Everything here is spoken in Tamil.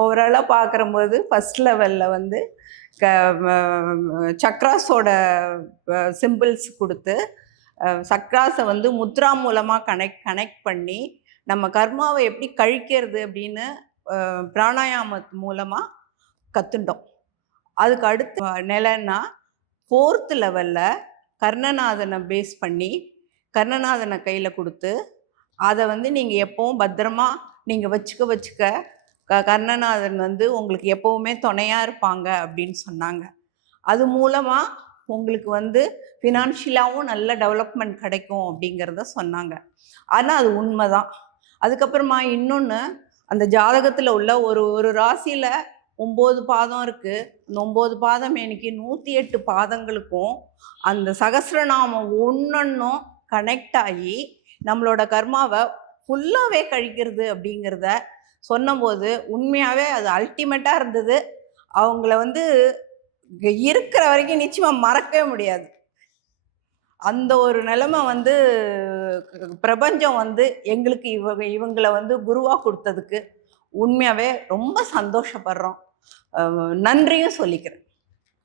ஓவராலாக பார்க்குறம்போது ஃபஸ்ட் லெவலில் வந்து க சக்ராஸோட சிம்பிள்ஸ் கொடுத்து சக்ராஸை வந்து முத்ரா மூலமாக கனெக்ட் பண்ணி நம்ம கர்மாவை எப்படி கழிக்கிறது அப்படின்னு பிராணாயாம மூலமாக கற்றுட்டோம். அதுக்கு அடுத்த நிலைன்னா 4th லெவலில் கர்ணநாதனை பேஸ் பண்ணி கர்ணநாதனை கையில் கொடுத்து அதை வந்து நீங்கள் எப்போவும் பத்திரமா நீங்கள் வச்சுக்க கர்ணநாதன் வந்து உங்களுக்கு எப்போவுமே துணையாக இருப்பாங்க அப்படின்னு சொன்னாங்க. அது மூலமாக உங்களுக்கு வந்து ஃபினான்ஷியலாகவும் நல்ல டெவலப்மெண்ட் கிடைக்கும் அப்படிங்கிறத சொன்னாங்க. ஆனால் அது உண்மைதான். அதுக்கப்புறமா இன்னொன்று, அந்த ஜாதகத்தில் உள்ள ஒரு ராசியில் 9 பாதம் இருக்குது. அந்த 9 பாதம் எனக்கு 108 பாதங்களுக்கும் அந்த சகஸ்ரநாமம் ஒன்றொன்றும் கனெக்ட் ஆகி நம்மளோட கர்மாவை ஃபுல்லாகவே கழிக்கிறது அப்படிங்கிறத சொன்னபோது உண்மையாகவே அது அல்டிமேட்டாக இருந்தது. அவங்கள வந்து இருக்கிற வரைக்கும் நிச்சயமாக மறக்கவே முடியாது. அந்த ஒரு நிலைமை வந்து பிரபஞ்சம் வந்து எங்களுக்கு இவங்களை வந்து குருவாக கொடுத்ததுக்கு உண்மையாகவே ரொம்ப சந்தோஷப்படுறோம். நன்றியும் சொல்லிக்கிறேன்.